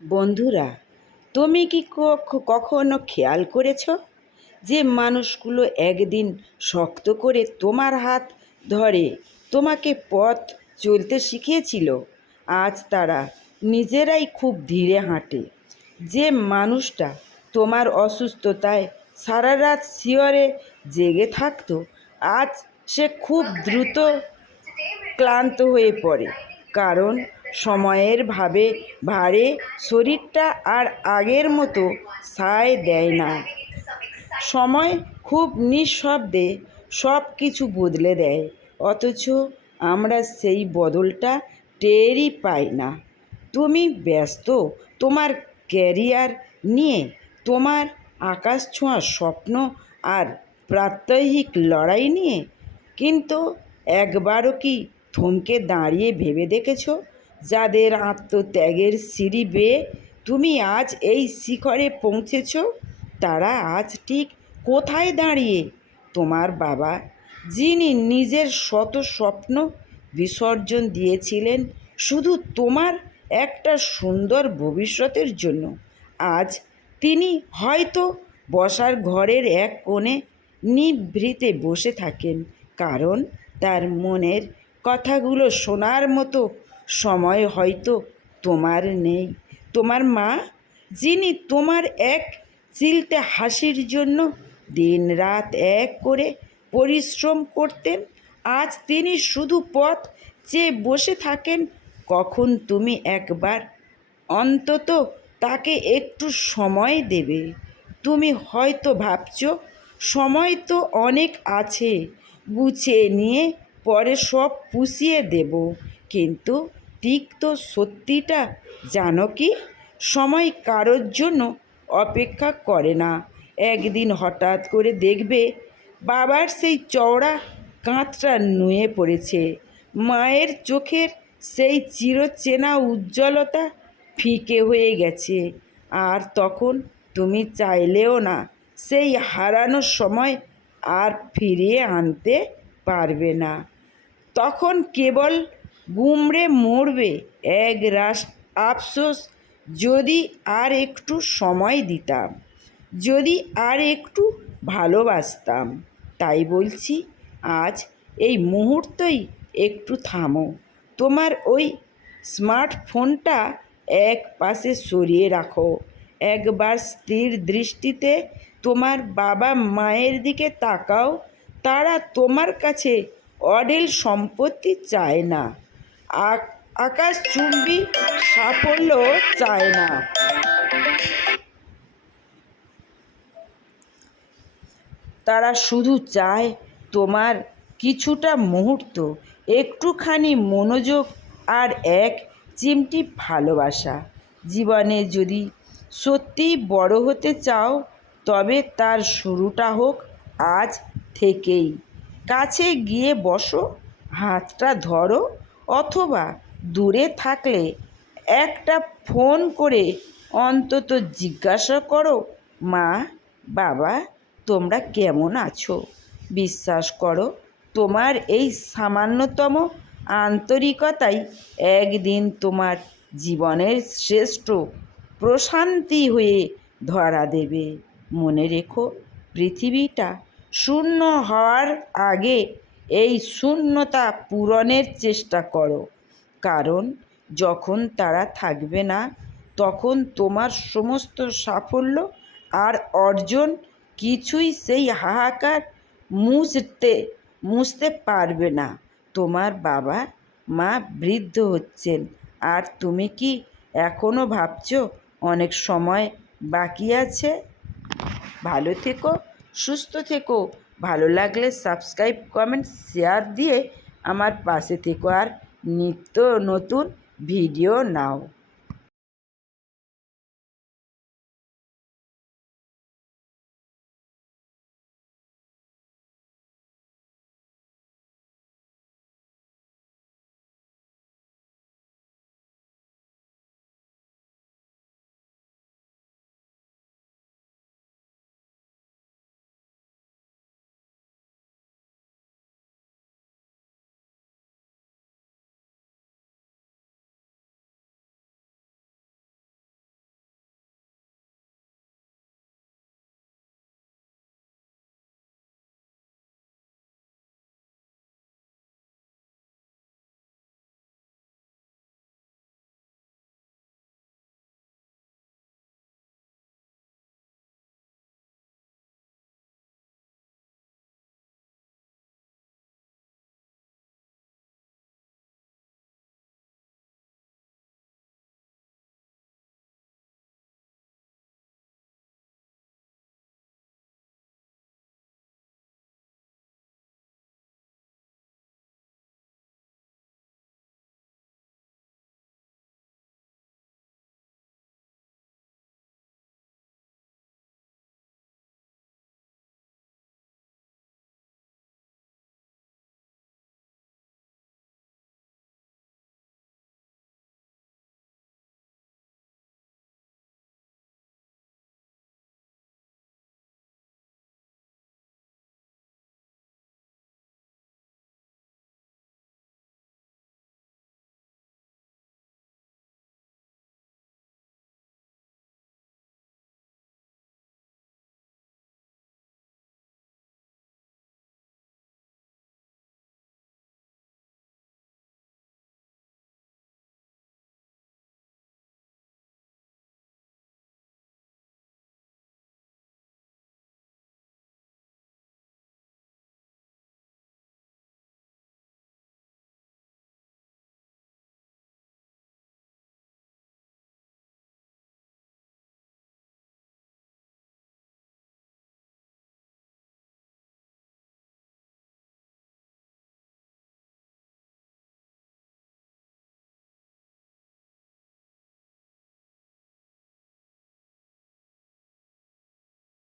বন্ধুরা, তুমি কি কখনো খেয়াল করেছ যে মানুষগুলো একদিন শক্ত করে তোমার হাত ধরে তোমাকে পথ চলতে শিখিয়েছিল, আজ তারা নিজেরাই খুব ধীরে হাঁটে। যে মানুষটা তোমার অসুস্থতায় সারা রাত শিয়রে জেগে থাকতো, আজ সে খুব দ্রুত ক্লান্ত হয়ে পড়ে, কারণ সময়ের ভারে শরীরটা আর আগের মতো সায় দেয় না। সময় খুব নিঃশব্দে সব কিছু বদলে দেয়, অথচ আমরা সেই বদলটা টেরই পাই না। তুমি ব্যস্ত তোমার ক্যারিয়ার নিয়ে, তোমার আকাশ ছোঁয়া স্বপ্ন আর প্রাত্যহিক লড়াই নিয়ে, কিন্তু একবারও কি থমকে দাঁড়িয়ে ভেবে দেখেছ যাদের আত্মত্যাগের সিঁড়ি বেয়ে তুমি আজ এই শিখরে পৌঁছেছ, তারা আজ ঠিক কোথায় দাঁড়িয়ে? তোমার বাবা, যিনি নিজের শত স্বপ্ন বিসর্জন দিয়েছিলেন শুধু তোমার একটা সুন্দর ভবিষ্যতের জন্য, আজ তিনি হয়তো বসার ঘরের এক কোণে নিভৃতে বসে থাকেন, কারণ তার মনের কথাগুলো শোনার মতো সময় হয়তো তোমার নেই। তোমার মা, যিনি তোমার এক চিলতে হাসির জন্য দিন রাত এক করে পরিশ্রম করতেন, আজ তিনি শুধু পথ চেয়ে বসে থাকেন কখন তুমি একবার অন্তত তাকে একটু সময় দেবে। তুমি হয়তো ভাবছ সময় তো অনেক আছে, গুছিয়ে নিয়ে পরে সব পুষিয়ে দেব, কিন্তু তিক্ত সত্যিটা জানো কি? সময় কারোর জন্য অপেক্ষা করে না। একদিন হঠাৎ করে দেখবে বাবার সেই চওড়া কাঁধটা নুয়ে পড়েছে, মায়ের চোখের সেই চিরচেনা উজ্জ্বলতা ফিকে হয়ে গেছে, আর তখন তুমি চাইলেও না সেই হারানো সময় আর ফিরিয়ে আনতে পারবে না। তখন কেবল গুমড়ে মরবে এক রাশ আফসোস, যদি আর একটু সময় দিতাম, যদি আর একটু ভালোবাসতাম। তাই বলছি, আজ এই মুহূর্তেই একটু থামো, তোমার ওই স্মার্টফোনটা এক পাশে সরিয়ে রাখো, একবার স্থির দৃষ্টিতে তোমার বাবা মায়ের দিকে তাকাও। তারা তোমার কাছে অঢেল সম্পত্তি চায় না, আকাশচুম্বী সাফল্য চায় না, তারা শুধু চায় তোমার কিছুটা মুহূর্ত, একটুখানি মনোযোগ আর এক চিমটি ভালোবাসা। জীবনে যদি সত্যিই বড় হতে চাও, তবে তার শুরুটা হোক আজ থেকেই। কাছে গিয়ে বসো, হাতটা ধরো, অথবা দূরে থাকলে একটা ফোন করে অন্তত জিজ্ঞাসা করো, মা, বাবা, তোমরা কেমন আছো? বিশ্বাস করো, তোমার এই সামান্যতম আন্তরিকতাই একদিন তোমার জীবনের শ্রেষ্ঠ প্রশান্তি হয়ে ধরা দেবে। মনে রেখো, পৃথিবীটা শূন্য হওয়ার আগে এই শূন্যতা পূরণের চেষ্টা করো, কারণ যখন তারা থাকবে না, তখন তোমার সমস্ত সাফল্য আর অর্জন কিছুই সেই হাহাকার মুছতে পারবে না। তোমার বাবা মা বৃদ্ধ হচ্ছেন, আর তুমি কি এখনও ভাবছো অনেক সময় বাকি আছে? ভালো থেকো, সুস্থ থেকো। ভালো লাগলে সাবস্ক্রাইব, কমেন্ট, শেয়ার দিয়ে আমার পাশে থেকো, আর নিত্য নতুন ভিডিও নাও।